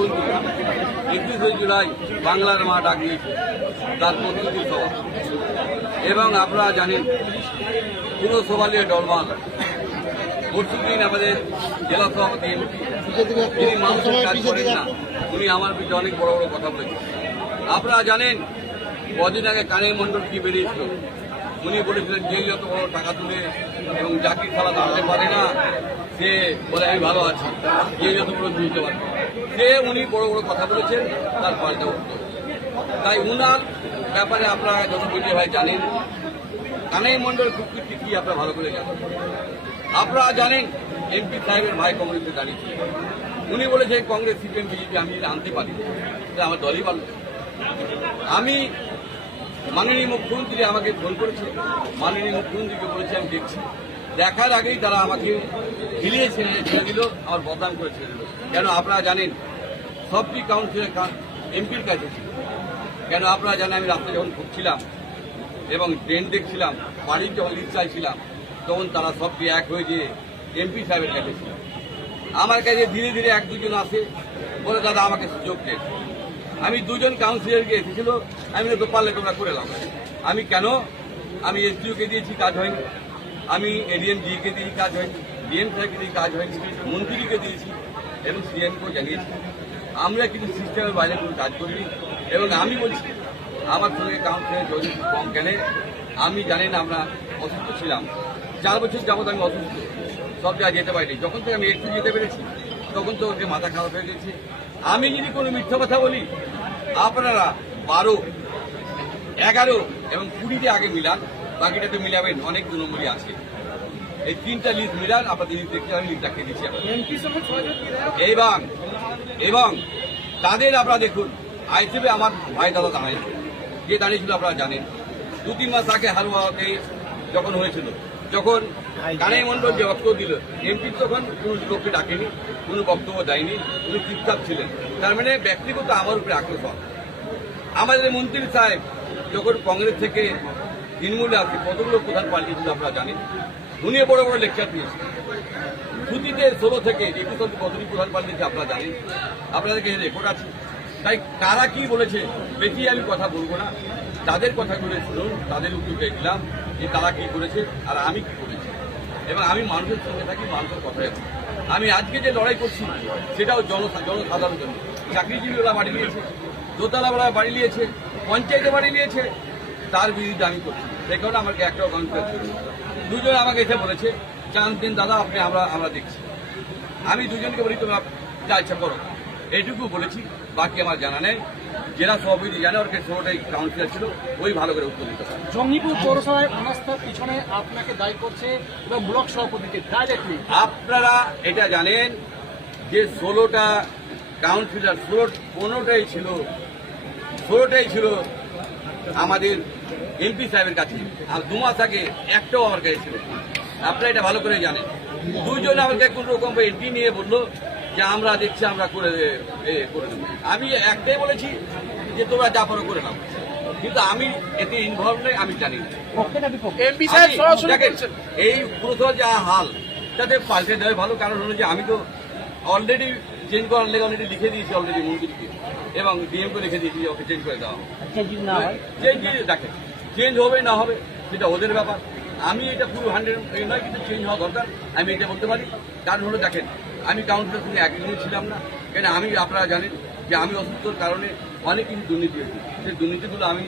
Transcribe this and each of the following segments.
মুখ্যমন্ত্রী 21 জুলাই বাংলার মা ডাক দিয়েছে তার প্রতিনিধি সভা, এবং আপনারা জানেন পুরো সভা নিয়ে ডলমাল। পরশুদিন আমাদের জেলা সভাপতি যিনি মানুষের কাজ করেন না, উনি আমার বিরুদ্ধে অনেক বড় বড় কথা বলেছেন। আপনারা জানেন কদিন আগে কানের মণ্ডল কি বেরিয়েছিল, উনি বলেছিলেন যে যত বড় টাকা তুলে এবং চাকরি ছাড়া দাঁড়াতে পারে না সে বলে আমি ভালো আছি, যে যত বড় তুলতে পারবে সে উনি বড় বড় কথা বলেছেন তার পাল্টা উত্তর। তাই উনার ব্যাপারে আপনারা যত মিডিয়া ভাই জানেন, কানাই মণ্ডল প্রকৃতি কি আপনারা ভালো করে জানেন। আপনারা জানেন এমপি সাহেবের ভাই কংগ্রেসে দাঁড়িয়েছে, উনি বলেছে কংগ্রেস সিপিএম বিজেপি আমি যদি আনতে পারি আমার দলই ভালো। আমি মাননীয় মুখ্যমন্ত্রী আমাকে ফোন করেছে, মাননীয় মুখ্যমন্ত্রীকে বলেছে আমি দেখছি, দেখার আগেই তারা আমাকে হিলিয়ে ছেড়ে দিল, আমার বদনাম করে ছেড়ে দিল। কেন আপনারা জানেন সবটি কাউন্সিলর এমপির কাছে ছিল। কেন আপনারা জানেন আমি রাস্তায় যখন ঘুরছিলাম এবং ট্রেন দেখছিলাম, বাড়ির যখন রিক্সায় ছিলাম, তখন তারা সবটি এক হয়ে গিয়ে এমপি সাহেবের কাছে ছিল। আমার কাছে ধীরে ধীরে এক দুজন আসে, বলে দাদা আমাকে সুযোগ দেন। আমি দুজন কাউন্সিলরকে এসেছিল, আমি তো পারলে তোমরা করে লাভ। আমি কেন, আমি এসডিওকে দিয়েছি কাজ হয়নি, আমি এডিএম জিকে দিয়েছি কাজ হয়নি, ডিএম সাহেবকে দিয়ে কাজ হয়নি, মন্ত্রীকে দিয়েছি এবং সিএমকেও জানিয়েছি। আমরা কিন্তু সিস্টেমের বাইরে কোনো কাজ করিনি। এবং আমি বলছি আমার সঙ্গে কাউন্সিলর যদি কম কেন, আমি জানেন আমরা অসুস্থ ছিলাম, 4 বছর যাবত আমি অসুস্থ, সব জায়গায় যেতে পারিনি। যখন থেকে আমি একটু যেতে পেরেছি তখন তো ওকে মাথা খারাপ হয়ে গেছে। আমি যদি কোনো মিথ্যা কথা বলি, আপনারা 12, 11 এবং 20-তে আগে মিলান, বাকিটাতে মিলাবেন, অনেক 2 নম্বরই আছে। এই 3টা লিস্ট মিলান, আপনাদের লিস্ট দেখতে আমি লিস্ট রাখিয়ে দিচ্ছি। এবং তাদের আপনারা দেখুন আইসিবি আমার ভাই দাদা দাঁড়িয়েছে, যে দাঁড়িয়েছিল আপনারা জানেন 2-3 মাস আগে হারুয়াতে যখন হয়েছিল, যখন কানাই মণ্ডল যে বক্তব্য দিল, এমপি তখন কোনো লোককে ডাকেনি, কোনো বক্তব্য দেয়নি, উনি চুপচাপ ছিলেন। তার মানে ব্যক্তিগত আমার উপরে আক্রোশ। আমাদের মন্ত্রী সাহেব যখন কংগ্রেস থেকে তৃণমূলে আসে, কতগুলো প্রধান পাল্টিয়েছিল আপনারা জানেন, উনি বড় বড় লেকচার দিয়েছেন। ছুটিতে 16 থেকে 21 অব্দি কতটি প্রধান পাল্টিয়েছে আপনারা জানেন, আপনাদেরকে রেকর্ড আছে। তাই কারা কি বলেছে বেশি আমি কথা বলবো না, তাদের কথাগুলো শুনুন, তাদের উত্তর দিলাম যে তারা কি করেছে আর আমি কি করেছি। এবং আমি মানুষের সঙ্গে থাকি, মানুষের কথাই আছে। আমি আজকে যে লড়াই করছি সেটাও জনসাধারণ জন্য। চাকরিজীবীরা বাড়ি নিয়েছে, দোতলাওয়ালা বাড়ি নিয়েছে, পঞ্চায়েতে বাড়ি নিয়েছে, তার বিরুদ্ধে আমি করছি। সেই কারণে আমাকে একটাও কাউন্সিলর দুজন আমাকে এসে বলেছে চান্স দিন দাদা, আপনি আমরা দেখছি। আমি দুজনকে বলি তোমরা যা ইচ্ছা করো, এইটুকু বলেছি, বাকি আমার জানা নেই। জেলা সভাপতি জানে ওর 16টাই কাউন্সিলর ছিল, ওই ভালো করে উত্তর দিতে পারে। জঙ্গিপুর পৌরসভায় অনাস্থার পিছনে আপনাকে দায়ী করছে এবং ব্লক সভাপতিকে ডাইরেক্টলি। আপনারা এটা জানেন যে 16টা কাউন্সিলর 15টাই ছিল আমাদের এমপি সাহেবের কাছে, আর 2 মাস আগে একটাও আমার কাছে ছিল। আপনারা এটা ভালো করে জানেন। দুজন আমাকে কোন রকম এন্ট্রি নিয়ে বললো যে আমরা দেখছি আমরা করে দেবো। আমি একটাই বলেছি যে তোমরা যা পারো করে নাও, কিন্তু আমি এতে ইনভলভ নেই, আমি জানি না। এই পুরসভার যা হাল তাতে পাল্টে দেওয়া ভালো। কারণ হলো যে আমি তো অলরেডি চেঞ্জ করার লেগে অলরেডি লিখে দিয়েছি অলরেডি মন্ত্রীকে, এবং ডিএমকে লিখে দিয়েছি যে ওকে চেঞ্জ করে দেওয়া হবে। দেখেন চেঞ্জ হবে না হবে সেটা ওদের ব্যাপার। আমি এটা পুরো 100 নয়, কিন্তু চেঞ্জ হওয়া দরকার, আমি এটা বলতে পারি। কারণ হলো দেখেন আমি কাউন্সিলর সঙ্গে একদিনই ছিলাম না, কেন আমি আপনারা জানেন যে আমি অসুস্থর কারণে অনেক কিছু দুর্নীতি হয়েছে। সেই দুর্নীতিগুলো আমি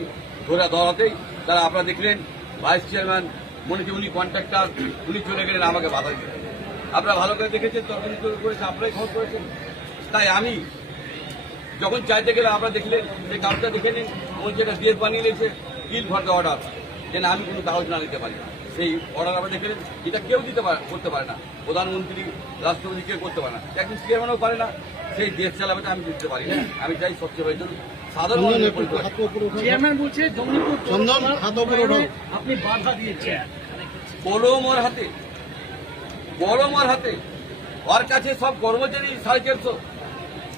ধরে ধরাতেই তারা আপনারা দেখলেন ভাইস চেয়ারম্যান মনে হচ্ছে উনি কন্ট্রাক্টর, উনি চলে গেলেন আমাকে বাধা দিলেন। আপনারা ভালো করে দেখেছেন, তর্জনী করেছে, আপনারাই খবর করেছেন। তাই আমি যখন চাইতে গেলে আপনারা দেখলেন সেই কাগজটা দেখে নিন, বলছে এটা ডিএফ বানিয়ে নিয়েছে কিল ফর দ্য অর্ডার, যেন আমি কোনো কাগজ না নিতে পারি। সেই অর্ডার আমরা দেখলেন, এটা কেউ করতে পারে না, প্রধানমন্ত্রী রাষ্ট্রপতি কেউ করতে পারে না, একদিন চেয়ারম্যানও পারে না। সেই দেশ চালাবে আমি দিতে পারি না। আমি চাই সবচেয়ে ভালো সাধারণ চেয়ারম্যান বলছে আপনি বাধা দিয়েছেন কলমর হাতে ওর কাছে সব কর্মচারী 450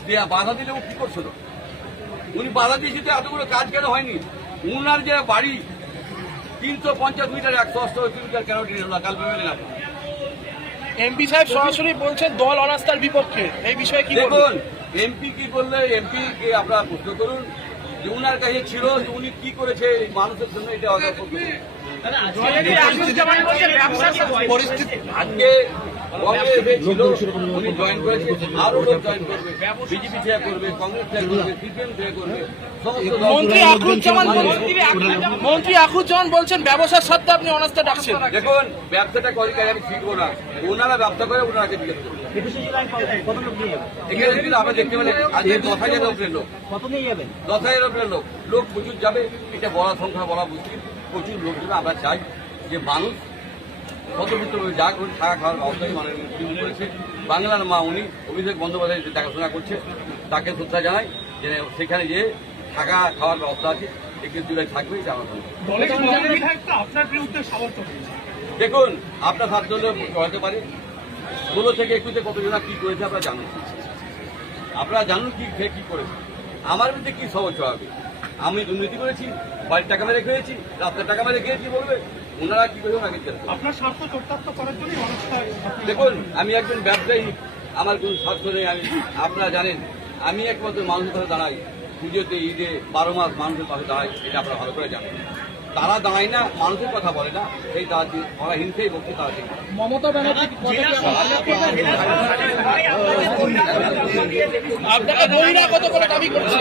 দেয়া, বাধা দিলে ও কি করছিল? উনি বাধা দিয়েছে তো এতগুলো কাজ কেন হয়নি? উনার যে বাড়ি 350 মিটার 188 মিটার কেন কাল পেমেন্ট না? এমপি সাহেব সরাসরি বলছেন দল অনাস্থার বিপক্ষে, এই বিষয়ে কি দেখুন এমপি কি বললে এমপি কে আপনারা প্রশ্ন করুন যে উনার কাছে ছিল যে উনি কি করেছে এই মানুষের জন্য, এটা অর্ডার করতে আজকে কংগ্রেসে ছিল উনি জয়েন করেছে, আরো লোক জয়েন করবে, বিজেপি থেকে করবে, কংগ্রেস থেকে করবে, সিপিএম থেকে করবে, সমস্ত দল। মন্ত্রী আখরুজ্জামান বলছেন ব্যবসার সাথে আপনি অনাস্থা ডাকছেন। দেখুন ব্যবসাটা করে আমি শিখবো না, ওনারা ব্যবসা করে ওনারাকে জিজ্ঞেস করবো। এখানে কিন্তু আমরা দেখতে পেলে আজকে 10,000 উপরে লোক, 10,000 উপরে লোক প্রচুর যাবে, এটা বড় সংখ্যা বলা মুশকিল, প্রচুর লোক যাবে। আমরা চাই যে মানুষ পদবিত্তভাবে যা করে থাকা খাওয়ার ব্যবস্থায় মাননীয় মুখ্যমন্ত্রী করেছে। বাংলার মা উনি অভিষেক বন্দ্যোপাধ্যায় যে দেখাশোনা করছে তাকে শ্রদ্ধা জানাই, যে সেখানে যে থাকা খাওয়ার ব্যবস্থা আছে 21 জুলাই থাকবে, এটা আমার মনে হয়। আপনার বিরুদ্ধে সমর্থন দেখুন আপনার সাধ্য হতে পারে 16 থেকে 21-এ কতজনা কি করেছে আপনারা জানুন, আপনারা জানুন কি করেছে। আমার বিরুদ্ধে কি সমস্যা হবে? আমি দুর্নীতি করেছি, বাড়ির টাকা মেরে খেয়েছি, রাস্তার টাকা মেরে খেয়েছি বলবে, ওনারা কি করেছেন আগে জানতে হবে। আপনার স্বার্থ চরিতার্থ করার জন্য দেখুন আমি একজন ব্যবসায়ী, আমার কোনো স্বার্থ নেই। আপনারা জানেন আমি একমাত্র মানুষের পাশে দাঁড়াই, পুজোতে ঈদে 12 মাস মানুষের পাশে দাঁড়াই, এটা আপনারা ভালো করে জানেন। তারা দাঁড়ায় না, মানুষের কথা বলে না, সেই তারা হিংসেই বলছে তারা ঠিক না। মমতা ব্যানার্জি আপনাকে বহিরাগত করে দাবি করছে।